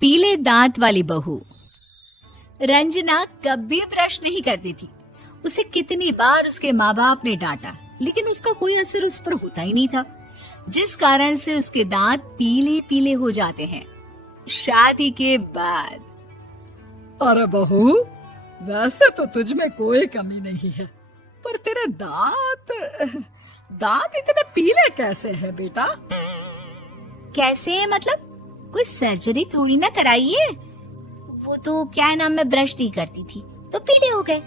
पीले दांत वाली बहू। रंजना कभी ब्रश नहीं करती थी। उसे कितनी बार उसके माँ बाप ने डांटा, लेकिन उसका कोई असर उस पर होता ही नहीं था, जिस कारण से उसके दांत पीले पीले हो जाते हैं। शादी के बाद अरे बहू, वैसे तो तुझ में कोई कमी नहीं है, पर तेरे दांत इतने पीले कैसे हैं बेटा? कैसे मतलब? कोई सर्जरी थोड़ी ना कराइए। वो तो क्या नाम, मैं ब्रश नहीं करती थी तो पीले हो गए।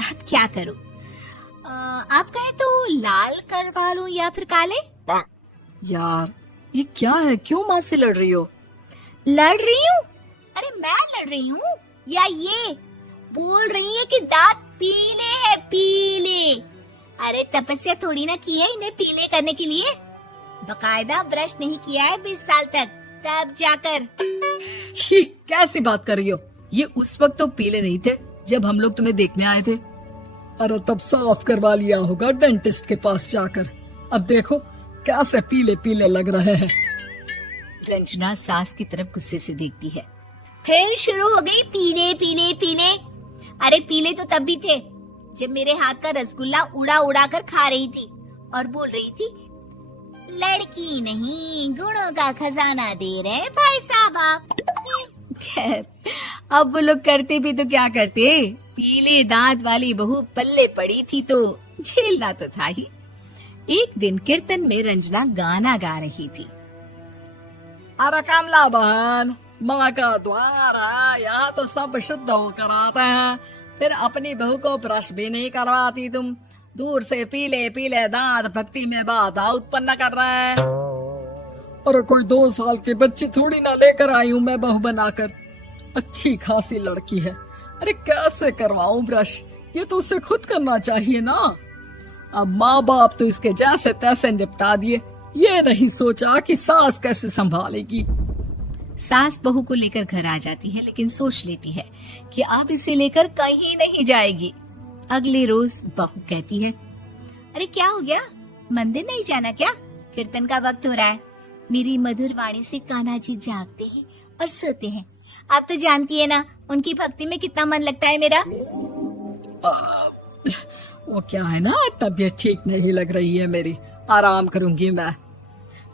अब क्या करूं? आप कहे तो लाल करवा लूं या फिर काले? यार ये क्या है, क्यों माँ से लड़ रही हो? लड़ रही हूँ? अरे मैं लड़ रही हूँ या ये बोल रही है कि दांत पीले हैं, पीले। अरे तपस्या थोड़ी ना की है इन्हें पीले करने के लिए। बकायदा ब्रश नहीं किया है 20 साल तक, तब जाकर। छी, कैसी बात कर रही हो? ये उस वक्त तो पीले नहीं थे जब हम लोग तुम्हें देखने आए थे। अरे तब साफ करवा लिया होगा डेंटिस्ट के पास जाकर। अब देखो कैसे पीले पीले लग रहे हैं। रंजना सास की तरफ गुस्से से देखती है। फिर शुरू हो गई पीले पीले पीले। अरे पीले तो तब भी थे जब मेरे हाथ का रसगुल्ला उड़ा उड़ा कर खा रही थी और बोल रही थी, लड़की नहीं गुणों का खजाना दे रहे भाई साहब आप। खैर, अब वो लोग करते भी तो क्या करते, पीले दांत वाली बहू पल्ले पड़ी थी तो झेलना तो था ही। एक दिन कीर्तन में रंजना गाना गा रही थी। अरे कमला बहन, माँ का द्वार है, यहाँ तो सब शुद्ध होकर आते हैं, फिर अपनी बहू को ब्रश भी नहीं करवाती तुम। दूर से पीले पीले दांत भक्ति में बाधा उत्पन्न कर रहे हैं। अरे कोई 2 साल के बच्चे थोड़ी ना लेकर आई हूँ मैं बहू बनाकर। अच्छी खासी लड़की है, अरे कैसे करवाऊं ब्रश? ये तो उसे खुद करना चाहिए ना। अब माँ बाप तो इसके जैसे तैसे निपटा दिए, ये नहीं सोचा कि सास कैसे संभालेगी। सास बहू को लेकर घर आ जाती है, लेकिन सोच लेती है कि अब इसे लेकर कहीं नहीं जाएगी। अगले रोज बहू कहती है, अरे क्या हो गया, मंदिर नहीं जाना क्या? कीर्तन का वक्त हो रहा है। मेरी मधुर वाणी से कान्हा जी जागते हैं और सोते हैं। आप तो जानती है ना उनकी भक्ति में कितना मन लगता है मेरा। वो क्या है ना, तबीयत ठीक नहीं लग रही है मेरी, आराम करूंगी मैं।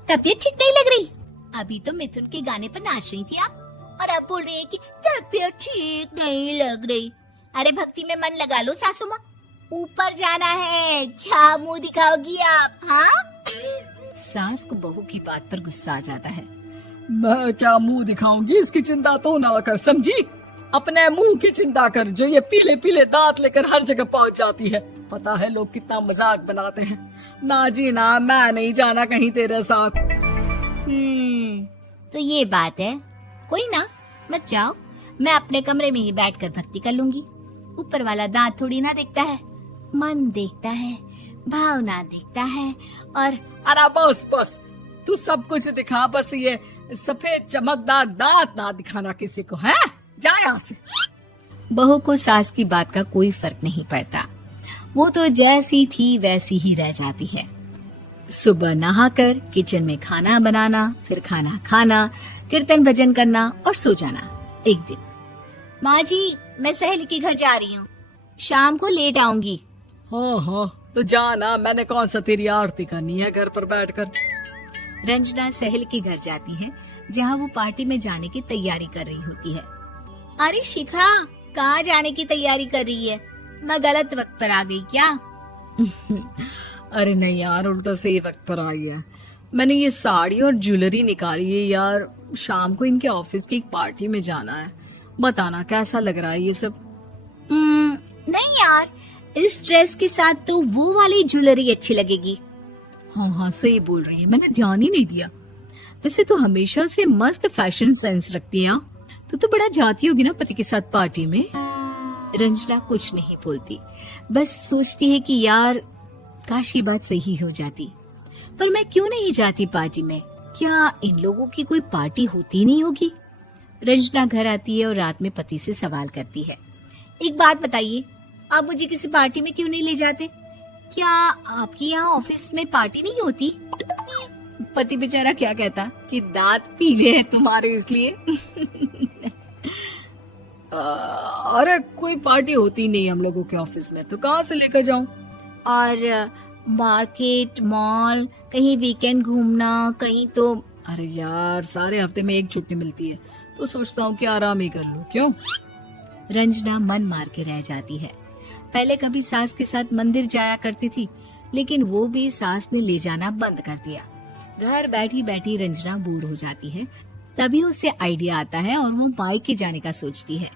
तबीयत ठीक नहीं लग रही? अभी तो मिथुन के गाने पर नाच रही थी आप, और अब बोल रही है कि तबीयत ठीक नहीं लग रही। अरे भक्ति में मन लगा लो सासू माँ, ऊपर जाना है, क्या मुंह दिखाओगी आप? हाँ? सास को बहू की बात पर गुस्सा आ जाता है। मैं क्या मुंह दिखाऊंगी, इसकी चिंता तो ना कर, समझी? अपने मुंह की चिंता कर, जो ये पीले पीले दांत लेकर हर जगह पहुंच जाती है। पता है लोग कितना मजाक बनाते हैं। ना जी ना, मैं नहीं जाना कहीं तेरे साथ। तो ये बात है, कोई ना, मत जाओ, मैं अपने कमरे में ही बैठकर भक्ति कर लूंगी। ऊपर वाला दांत थोड़ी ना देखता है, मन देखता है, भावना देखता है। और अरे बस बस, तू सब कुछ दिखा, बस ये सफेद चमकदार दांत ना दिखाना किसी को, है? जा यहाँ से। बहू को सास की बात का कोई फर्क नहीं पड़ता, वो तो जैसी थी वैसी ही रह जाती है। सुबह नहाकर किचन में खाना बनाना, फिर खाना खाना, कीर्तन भजन करना और सो जाना। एक दिन, माँ जी मैं सहेली के घर जा रही हूँ, शाम को लेट आऊंगी। हाँ हाँ तो जाना, मैंने कौन सा तेरी आरती करनी है घर पर बैठकर। रंजना सहेली के घर जाती है, जहाँ वो पार्टी में जाने की तैयारी कर रही होती है। अरे शिखा, कहाँ जाने की तैयारी कर रही है? मैं गलत वक्त पर आ गई क्या? अरे नहीं यार, उल्टा सही वक्त पर आ गया। मैंने ये साड़ी और ज्वेलरी निकाली है यार, शाम को इनके ऑफिस की एक पार्टी में जाना है। बताना कैसा लग रहा है ये सब? नहीं यार, इस ड्रेस के साथ तो वो वाली ज्वेलरी अच्छी लगेगी। हाँ हाँ सही बोल रही है, मैंने ध्यान ही नहीं दिया। वैसे तो हमेशा से मस्त फैशन सेंस रखती है। तो बड़ा जाती होगी ना पति के साथ पार्टी में। रंजना कुछ नहीं बोलती, बस सोचती है कि यार काश ये बात सही हो जाती, पर मैं क्यों नहीं जाती पार्टी में? क्या इन लोगों की कोई पार्टी होती नहीं होगी? रंजना घर आती है और रात में पति से सवाल करती है, एक बात बताइए, आप मुझे किसी पार्टी में क्यों नहीं ले जाते? क्या आपकी यहाँ ऑफिस में पार्टी नहीं होती? पति बेचारा क्या कहता कि दांत पीले हैं तुम्हारे इसलिए। अरे कोई पार्टी होती नहीं हम लोगों के ऑफिस में, तो कहाँ से लेकर जाऊं? और मार्केट, मॉल, कहीं वीकेंड घूमना, कहीं तो। अरे यार, सारे हफ्ते में एक छुट्टी मिलती है, तो सोचता हूँ कि आराम ही कर लूं। क्यों? रंजना मन मार के रह जाती है। पहले कभी सास के साथ मंदिर जाया करती थी, लेकिन वो भी सास ने ले जाना बंद कर दिया। घर बैठी बैठी रंजना बोर हो जाती है। तभी उसे आइडिया आता है और वो मायके जाने का सोचती है।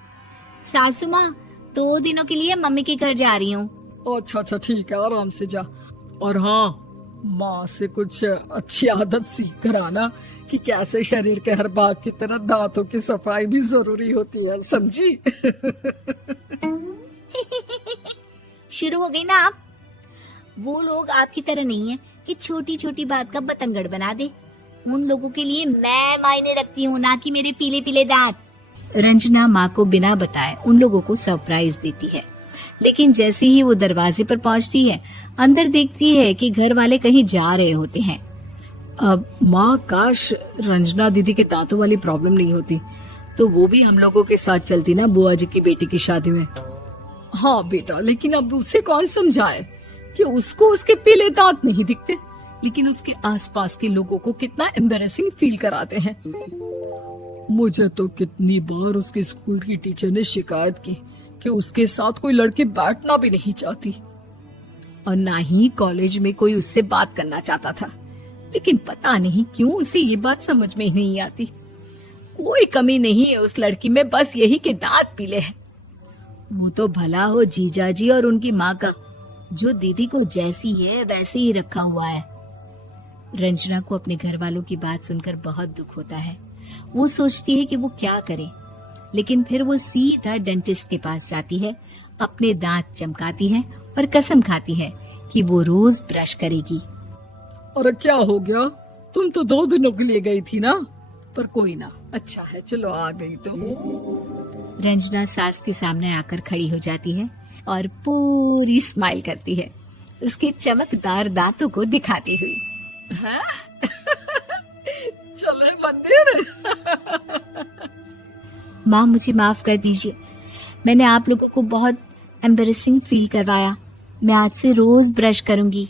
सासू माँ, 2 दिनों के लिए मम्मी के घर जा रही हूँ। अच्छा अच्छा, ठीक है, आराम से जा। और हाँ, माँ से कुछ अच्छी आदत सीख कर आना कि कैसे शरीर के हर भाग की तरह दांतों की सफाई भी जरूरी होती है, समझी? शुरू हो गई ना आप। वो लोग आपकी तरह नहीं है कि छोटी छोटी बात का बतंगड़ बना दे। उन लोगों के लिए मैं मायने रखती हूँ, ना कि मेरे पीले पीले दांत। रंजना माँ को बिना बताए उन लोगों को सरप्राइज देती है, लेकिन जैसे ही वो दरवाजे पर पहुंचती है, अंदर देखती है कि घर वाले कहीं जा रहे होते हैं। अब माँ, काश रंजना दीदी के दांतों वाली प्रॉब्लम नहीं होती, तो वो भी हम लोगों के साथ चलती ना बुआ जी की बेटी की शादी में। हाँ बेटा, लेकिन अब उसे कौन समझाए कि उसको उसके पीले दांत नहीं दिखते, लेकिन उसके आसपास के लोगों को कितना एम्बैरेसिंग फील कराते हैं। मुझे तो कितनी बार उसके स्कूल की टीचर ने शिकायत की कि उसके साथ कोई लड़की बैठना भी नहीं चाहती, और ना ही कॉलेज में कोई उससे बात करना चाहता था। लेकिन पता नहीं क्यों उसे ये बात समझ में ही नहीं आती। कोई कमी नहीं है उस लड़की में, बस यही कि दांत पीले हैं। वो तो भला हो जीजा जी और उनकी माँ का, जो दीदी को जैसी है वैसे ही रखा हुआ है। रंजना को अपने घर वालों की बात सुनकर बहुत दुख होता है। वो सोचती है कि वो क्या करे, लेकिन फिर वो सीधा डेंटिस्ट के पास जाती है, अपने दांत चमकाती है और कसम खाती है कि वो रोज ब्रश करेगी। अरे क्या हो गया? तुम तो 2 दिनों के लिए गई थी ना, पर कोई ना, अच्छा है, चलो आ गई तो। रंजना सास के सामने आकर खड़ी हो जाती है और पूरी स्माइल करती है, उसके चमकदार दांतों को दिखाती हुई। हैं? चले मंदिर। माँ, मुझे माफ कर दीजिए, मैंने आप लोगों को बहुत एम्बैरेसिंग फील करवाया। मैं आज से रोज ब्रश करूंगी।